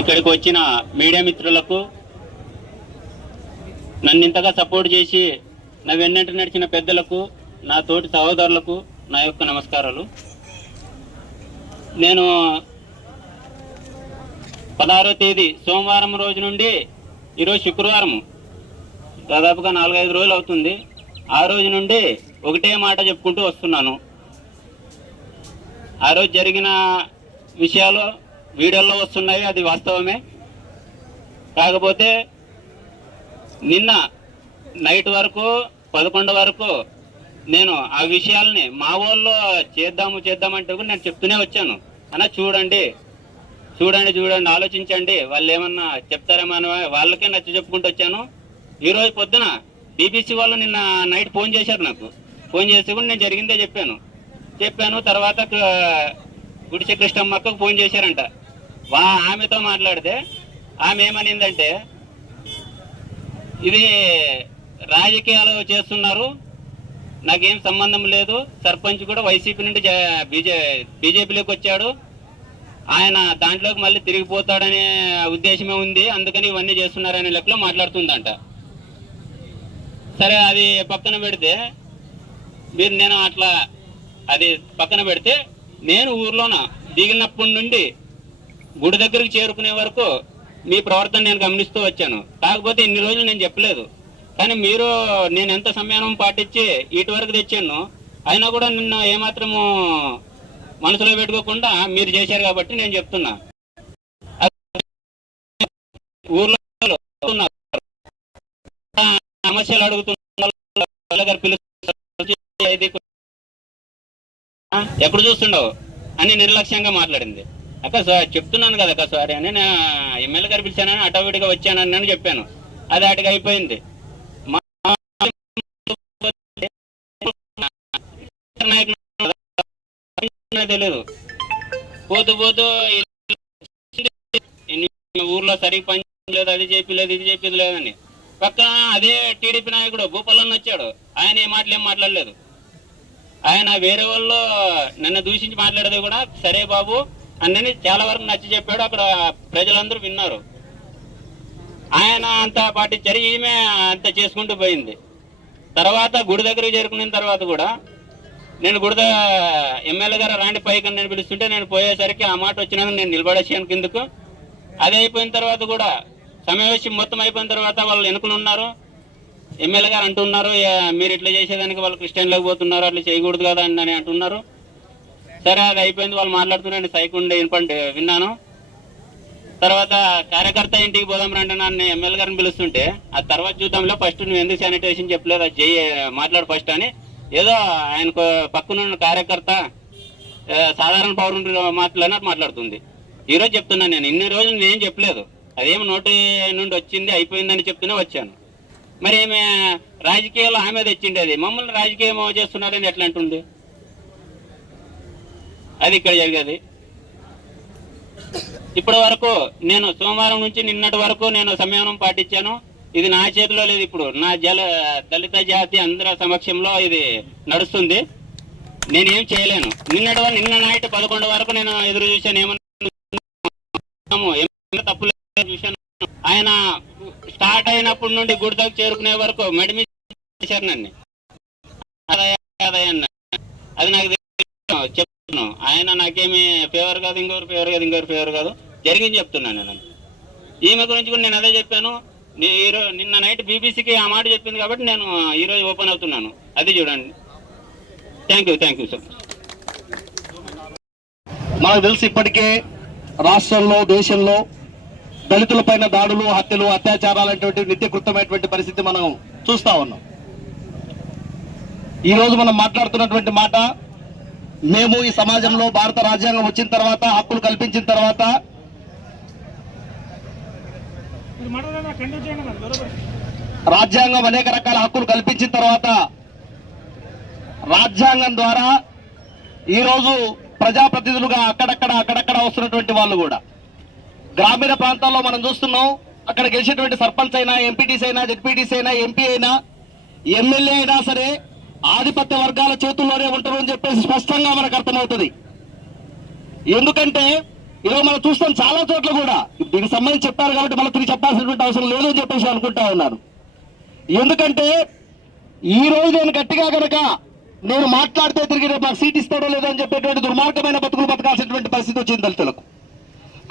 ఇక్కడికి వచ్చిన మీడియా మిత్రులకు, నన్ను ఇంతగా సపోర్ట్ చేసి నా వెన్నెంట నడిచిన పెద్దలకు, నా తోటి సహోదరులకు నా యొక్క నమస్కారాలు. నేను 16వ తేదీ సోమవారం రోజు నుండి ఈరోజు శుక్రవారం, దాదాపుగా 4-5 రోజులు అవుతుంది. ఆ రోజు నుండి ఒకటే మాట చెప్పుకుంటూ వస్తున్నాను. ఆ రోజు జరిగిన విషయాలు వీడియోల్లో వస్తున్నాయి, అది వాస్తవమే. కాకపోతే నిన్న నైట్ వరకు 11 వరకు నేను ఆ విషయాలని మా వాళ్ళు చేద్దామంటే కూడా నేను చెప్తూనే వచ్చాను. అన్న చూడండి ఆలోచించండి, వాళ్ళు ఏమన్నా చెప్తారేమో అని వాళ్ళకే నచ్చ చెప్పుకుంటూ వచ్చాను. ఈరోజు పొద్దున బీబీసీ వాళ్ళు నిన్న నైట్ ఫోన్ చేశారు నాకు. ఫోన్ చేసి కూడా నేను జరిగిందే చెప్పాను. తర్వాత గుడిసె కృష్ణమ్మకు ఫోన్ చేశారంట. ఆమెతో మాట్లాడితే ఆమె ఏమనిందంటే, ఇది రాజకీయాలు చేస్తున్నారు, నాకేం సంబంధం లేదు, సర్పంచ్ కూడా వైసీపీ నుండి బీజేపీలోకి వచ్చాడు, ఆయన దాంట్లోకి మళ్ళీ తిరిగిపోతాడనే ఉద్దేశమే ఉంది, అందుకని ఇవన్నీ చేస్తున్నారనే లెక్కలో మాట్లాడుతుందంట. సరే, అది పక్కన పెడితే నేను ఊర్లోన దిగినప్పటి నుండి గుడి దగ్గరికి చేరుకునే వరకు మీ ప్రవర్తన నేను గమనిస్తూ వచ్చాను. కాకపోతే ఇన్ని రోజులు నేను చెప్పలేదు, కానీ మీరు నేను ఎంత సంయమనం పాటించి ఇటు వరకు తెచ్చాను, అయినా కూడా నిన్న ఏమాత్రము మనసులో పెట్టుకోకుండా మీరు చేశారు కాబట్టి నేను చెప్తున్నా. ఊర్లో సమస్యలు అడుగుతున్నారు, ఎప్పుడు చూస్తుండవు అని నిర్లక్ష్యంగా మాట్లాడింది. అక్క చెప్తున్నాను కదా అక్క, సారీ అని నేను ఎమ్మెల్యే గారు పిలిచానని అటోమేటిక్గా వచ్చానని నేను చెప్పాను. అది అటుగా అయిపోయింది. తెలియదు, పోతూ ఊర్లో సరిగ్గా పని లేదు, అది చెప్పలేదు, ఇది చెప్పేది లేదని. పక్కన అదే టీడీపీ నాయకుడు భూపాలన్న వచ్చాడు. ఆయన ఏ మాట్లాడలేదు. ఆయన వేరే వాళ్ళు నన్ను దూషించి మాట్లాడేది కూడా సరే బాబు అన్నని చాలా వరకు నచ్చి చెప్పాడు. అక్కడ ప్రజలందరూ విన్నారు. ఆయన అంతా పాటించారు, ఈమె అంత చేసుకుంటూ పోయింది. తర్వాత గుడి దగ్గరికి చేరుకున్న తర్వాత కూడా నేను ఎమ్మెల్యే గారు రాండి పైకి నేను పిలుస్తుంటే నేను పోయేసరికి ఆ మాట వచ్చినాక నేను నిలబడేసాను కిందకు. అది అయిపోయిన తర్వాత కూడా సమావేశం మొత్తం అయిపోయిన తర్వాత వాళ్ళు వెనుకలు ఉన్నారు. ఎమ్మెల్యే గారు అంటున్నారు, మీరు ఇట్లా చేసేదానికి వాళ్ళు క్రిస్టియన్లోకి పోతున్నారు, అట్లా చేయకూడదు కదా అని అంటున్నారు. సరే, అది అయిపోయింది. వాళ్ళు మాట్లాడుతున్నాను, సైకుండే విన్నాను. తర్వాత కార్యకర్త ఇంటికి పోదాం రండి నన్ను ఎమ్మెల్యే గారిని పిలుస్తుంటే, ఆ తర్వాత చూద్దాంలో, ఫస్ట్ నువ్వు ఎందుకు శానిటైజేషన్ చెప్పలేదు, అది మాట్లాడు ఫస్ట్ అని ఏదో ఆయనకు పక్కనున్న కార్యకర్త సాధారణ పౌరులు మాట్లాడుతుంది. ఈరోజు చెప్తున్నాను, నేను ఇన్ని రోజులు నేను చెప్పలేదు, అదేమి నోటి నుండి వచ్చింది అయిపోయిందని చెప్తూనే వచ్చాను. మరి ఏమే రాజకీయాల్లో ఆమె తెచ్చింది, అది మమ్మల్ని రాజకీయం చేస్తున్నారని ఎట్లా అంటుంది? అది ఇక్కడ జరిగేది. ఇప్పటి వరకు నేను సోమవారం నుంచి నిన్నటి వరకు నేను సంయమనం పాటించాను. ఇది నా చేతిలో లేదు. ఇప్పుడు నా దళిత జాతి అందరి సమక్షంలో ఇది నడుస్తుంది. నేనేం చేయలేను. నిన్న నైట్ 11 వరకు నేను ఎదురు చూశాను. ఏమన్నా తప్పు లేదు చూశాను. ఆయన స్టార్ట్ అయినప్పటి నుండి గుడి దగ్గర చేరుకునే వరకు మెడమి చేశారు నన్ను. అది నాకు చెప్తున్నాను. ఆయన నాకేమి ఫేవర్ కాదు, ఇంకొకరు ఫేవర్ కాదు, జరిగింది చెప్తున్నాను నేను. ఈమె గురించి కూడా నేను అదే చెప్పాను. నిన్న నైట్ బీబీసీకి ఆ మాట చెప్పింది కాబట్టి నేను ఈరోజు ఓపెన్ అవుతున్నాను. అది చూడండి. Thank you sir. మనకు తెలిసి ఇప్పటికే రాష్ట్రంలో, దేశంలో దళితులపైన దాడులు, హత్యలు, అత్యాచారాలు అనేటువంటి నిత్యకృతమైనటువంటి పరిస్థితి మనం చూస్తా ఉన్నాం. ఈరోజు మనం మాట్లాడుతున్నటువంటి మాట, మేము ఈ సమాజంలో భారత రాజ్యాంగం వచ్చిన తర్వాత, హక్కులు కల్పించిన తర్వాత, రాజ్యాంగం అనేక రకాల హక్కులు కల్పించిన తర్వాత, రాజ్యాంగం ద్వారా ఈరోజు ప్రజాప్రతినిధులుగా అక్కడక్కడ వస్తున్నటువంటి వాళ్ళు కూడా గ్రామీణ ప్రాంతాల్లో మనం చూస్తున్నాం. అక్కడ గెలిచేటువంటి సర్పంచ్ అయినా, ఎంపీటీసీ అయినా, జెడ్పీటీసీ అయినా, ఎంపీ అయినా, ఎమ్మెల్యే అయినా సరే ఆధిపత్య వర్గాల చేతుల్లోనే ఉంటారు అని చెప్పేసి స్పష్టంగా మనకు అర్థమవుతుంది. ఎందుకంటే ఈరోజు మనం చూస్తాం చాలా చోట్ల కూడా దీనికి సంబంధించి చెప్పారు కాబట్టి మనం తిరిగి చెప్పాల్సినటువంటి అవసరం లేదు అని చెప్పేసి అనుకుంటా ఉన్నాను. ఎందుకంటే ఈ రోజు నేను గట్టిగా కనుక నేను మాట్లాడితే తిరిగి రేపు నాకు సీట్ ఇస్తాడో లేదో అని చెప్పేటువంటి దుర్మార్గమైన బతుకులు బతకాల్సినటువంటి పరిస్థితి వచ్చింది దళితులకు.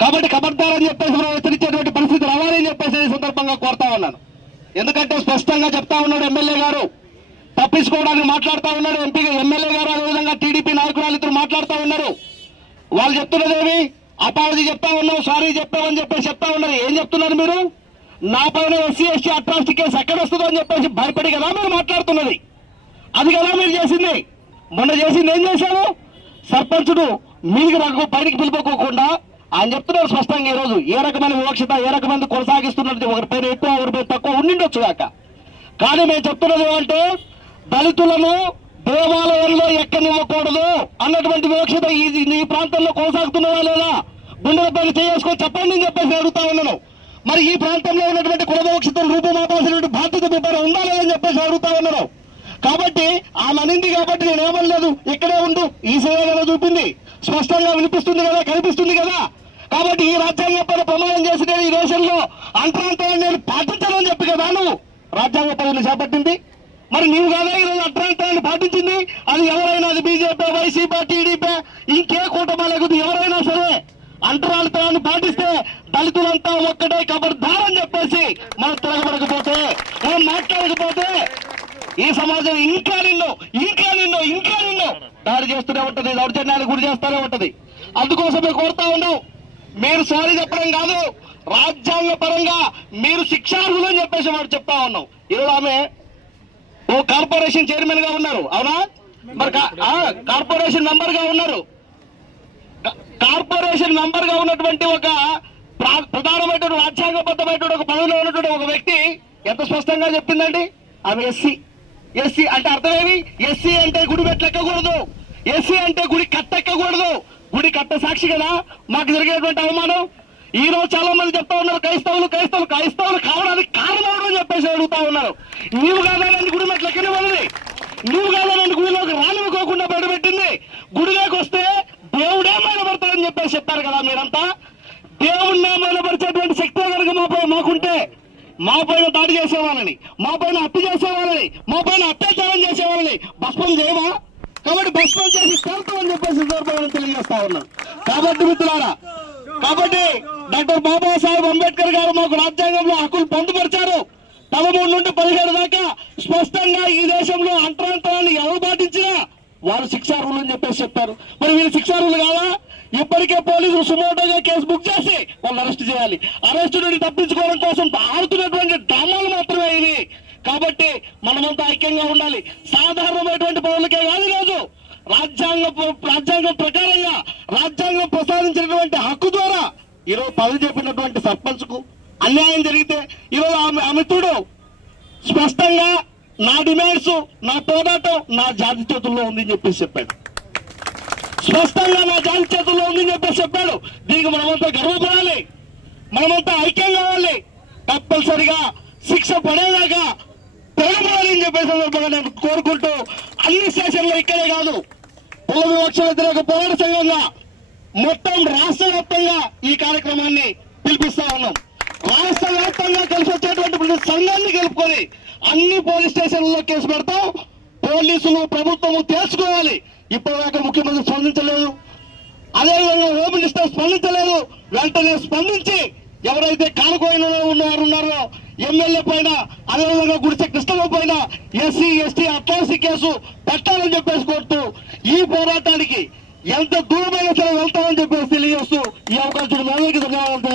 కాబట్టి ఖబర్దారని చెప్పేసి మనం హెచ్చరించేటువంటి పరిస్థితి రావాలి అని చెప్పేసి ఈ సందర్భంగా కోరుతా ఉన్నాను. ఎందుకంటే స్పష్టంగా చెప్తా ఉన్నాడు ఎమ్మెల్యే గారు, తప్పించుకోవడానికి మాట్లాడుతూ ఉన్నాడు ఎమ్మెల్యే గారు, అదేవిధంగా టీడీపీ నాయకురాలు ఇద్దరు మాట్లాడుతూ ఉన్నారు. వాళ్ళు చెప్తున్నదేమి అపాలజీ చెప్తా ఉన్నావు, సారీ చెప్పామని చెప్పేసి చెప్తా ఉన్నారు. ఏం చెప్తున్నారు మీరు? నా పైన ఎస్సీ ఎస్టీ అట్రాసిటీ కేసు ఎక్కడ వస్తుందో అని చెప్పేసి భయపడి కదా మీరు మాట్లాడుతున్నది. అది కదా మీరు చేసింది. మొన్న చేసింది ఏం చేశారు? సర్పంచుడు మీకు నాకు పైకి పిలుపుకోకుండా ఆయన చెప్తున్నారు స్పష్టంగా ఈరోజు ఏ రకమైన వివక్షత ఏ రకమైన కొనసాగిస్తున్నది. ఒకరిపైన ఎక్కువ ఒకరిపైన తక్కువ ఉండిండొచ్చు కాక, కానీ మేము చెప్తున్నది ఏమంటే దళితులను దేవాలయంలో ఎక్కనివ్వకూడదు అన్నటువంటి వివక్షత ఈ ప్రాంతంలో కొనసాగుతున్నదా లేదా? గుండెలపైన చేసుకొని చెప్పండి అని చెప్పేసి అడుగుతా ఉన్నాను. మరి ఈ ప్రాంతంలో ఉన్నటువంటి కుల వివక్షతను రూపుమాపాల్సినటువంటి బాధ్యత మీ పైన ఉందా లేదని చెప్పేసి అడుగుతా ఉన్నాను. కాబట్టి ఆమె అనింది కాబట్టి నేను ఏమనలేదు, ఇక్కడే ఉండు ఈ సేవలో చూపింది, స్పష్టంగా వినిపిస్తుంది కదా, కనిపిస్తుంది కదా. కాబట్టి ఈ రాజ్యాంగ పైన ప్రమాణం చేసిన ఈ దేశంలో అంతరాంతరాన్ని నేను పాటించాలని చెప్పి కదా నువ్వు రాజ్యాంగ పదవిని చేపట్టింది. మరి నీవు కదా ఈరోజు అంతరాంతరాన్ని పాటించింది. అది ఎవరైనా, అది బీజేపీ, వైసీపీ, టీడీపీ, ఇంకే కూటమి లేకపోతే ఎవరైనా సరే అంతరాంతరాన్ని పాటిస్తే దళితులంతా ఒక్కటే ఖబర్దారని చెప్పేసి మనం తిరగబడకపోతే, మనం మాట్లాడకపోతే ఈ సమాజం ఇంకా నిన్ను దాడి చేస్తూనే ఉంటది, దౌర్జన్యాలు గురి చేస్తూనే ఉంటది. అందుకోసమే కోరుతా ఉన్నాం, మీరు సారీ చెప్పడం కాదు, రాజ్యాంగ పరంగా మీరు శిక్షార్హులు అని చెప్పేసి వాడు చెప్తా ఉన్నాం. ఈరోజు ఆమె ఓ కార్పొరేషన్ చైర్మన్ గా ఉన్నారు, అవునా? మరి కార్పొరేషన్ మెంబర్ గా ఉన్నారు. కార్పొరేషన్ మెంబర్ గా ఉన్నటువంటి ఒక ప్రధానమైనటువంటి రాజ్యాంగబద్ధమైనటువంటి ఒక పదవిలో ఉన్నటువంటి ఒక వ్యక్తి ఎంత స్పష్టంగా చెప్పిందండి, ఆమె ఎస్సీ అంటే అర్థమేమి? ఎస్సీ అంటే గుడి మెట్లెక్కకూడదు, ఎస్సీ అంటే గుడి కట్టెక్కకూడదు. గుడి కట్ట సాక్షి కదా మాకు జరిగేటువంటి అవమానం. ఈ రోజు చాలా మంది చెప్తా ఉన్నారు క్రైస్తవులు కావడానికి కారణం అని చెప్పేసి అడుగుతా ఉన్నారు. నీవు కాదా నన్ను గుడి మెట్లెక్కని వాళ్ళని, నువ్వు కాదా నన్ను గుడిలోకి రానివ్వకోకుండా బయటపెట్టింది. గుడిలోకి వస్తే దేవుడే మైలపడతాడని చెప్పేసి చెప్పారు కదా మీరంతా. దేవుణ్ణే మైలపరిచేటువంటి శక్తి కనుక మాకుంటే మా పైన దాడి చేసేవాళ్ళని, మా పైన హత్య చేసేవాళ్ళని, మా పైన అత్యాచారం చేసేవాళ్ళని భస్మం చేయమా? కాబట్టి భస్మం చేసి చేస్తామని చెప్పేసి సందర్భంగా తెలియజేస్తా ఉన్నాను. కాబట్టి మిత్రులారా, కాబట్టి డాక్టర్ బాబాసాహెబ్ అంబేద్కర్ గారు మాకు రాజ్యాంగంలో హక్కులు పొందుపరిచారు. 13 నుండి 17 దాకా స్పష్టంగా ఈ దేశంలో అంతరాంతరాన్ని ఎవరు పాటించినా వారు శిక్షార్హులు అని చెప్పేసి చెప్పారు. మరి వీళ్ళు శిక్షార్హులు కాదా? ఇప్పటికే పోలీసులు సుమోటోగా కేసు బుక్ చేసి వాళ్ళు అరెస్ట్ చేయాలి. అరెస్ట్ నుండి తప్పించుకోవడం కోసం ఆడుతున్నటువంటి డ్రామాలు మాత్రమే ఇవి. కాబట్టి మనమంతా ఐక్యంగా ఉండాలి. సాధారణమైనటువంటి పౌరులకే కాదు, ఈరోజు రాజ్యాంగం ప్రకారంగా రాజ్యాంగం ప్రసాదించినటువంటి హక్కు ద్వారా ఈరోజు పదవి చెప్పినటువంటి సర్పంచ్ కు అన్యాయం జరిగితే ఈరోజు ఆ మిత్రుడు స్పష్టంగా నా డిమాండ్స్, నా పోరాటం నా జాతి చేతుల్లో ఉందని చెప్పేసి చెప్పాడు. స్పష్టంగా నా జాతి చేతుల్లో ఉందని చెప్పేసి చెప్పాడు. దీనికి మనమంతా గర్వపడాలి, మనమంతా ఐక్యం కావాలి. తప్పనిసరిగా శిక్ష పడేదాకా పోరాడాలి అని చెప్పేసి సందర్భంగా నేను కోరుకుంటూ అన్ని స్టేషన్లో ఇక్కడే కాదు, కుల వివక్ష వ్యతిరేక పోరాట సంఘంగా మొత్తం రాష్ట్ర వ్యాప్తంగా ఈ కార్యక్రమాన్ని పిలిపిస్తా ఉన్నాం. రాష్ట్ర వ్యాప్తంగా కలిసి వచ్చేటువంటి ప్రతి సంఘాన్ని కలుపుకొని అన్ని పోలీస్ స్టేషన్లలో కేసు పెడతాం. పోలీసులు ప్రభుత్వము తెలుసుకోవాలి. ఇప్పటిదాకా ముఖ్యమంత్రి స్పందించలేదు, అదేవిధంగా హోమ్ మినిస్టర్ స్పందించలేదు. వెంటనే స్పందించి ఎవరైతే కానుకోయిన ఉన్నారో ఎమ్మెల్యే పైన, అదేవిధంగా గుడిసె కృష్ణమ్మ పైన ఎస్సీ ఎస్టీ అట్రాసిటీ కేసు పెట్టాలని చెప్పేసి కోరుతూ ఈ పోరాటానికి ఎంత దూరమైన సరే వెళ్తామని చెప్పేసి తెలియజేస్తూ ఈ అవకాశం అందరికీ ధన్యవాదాలు.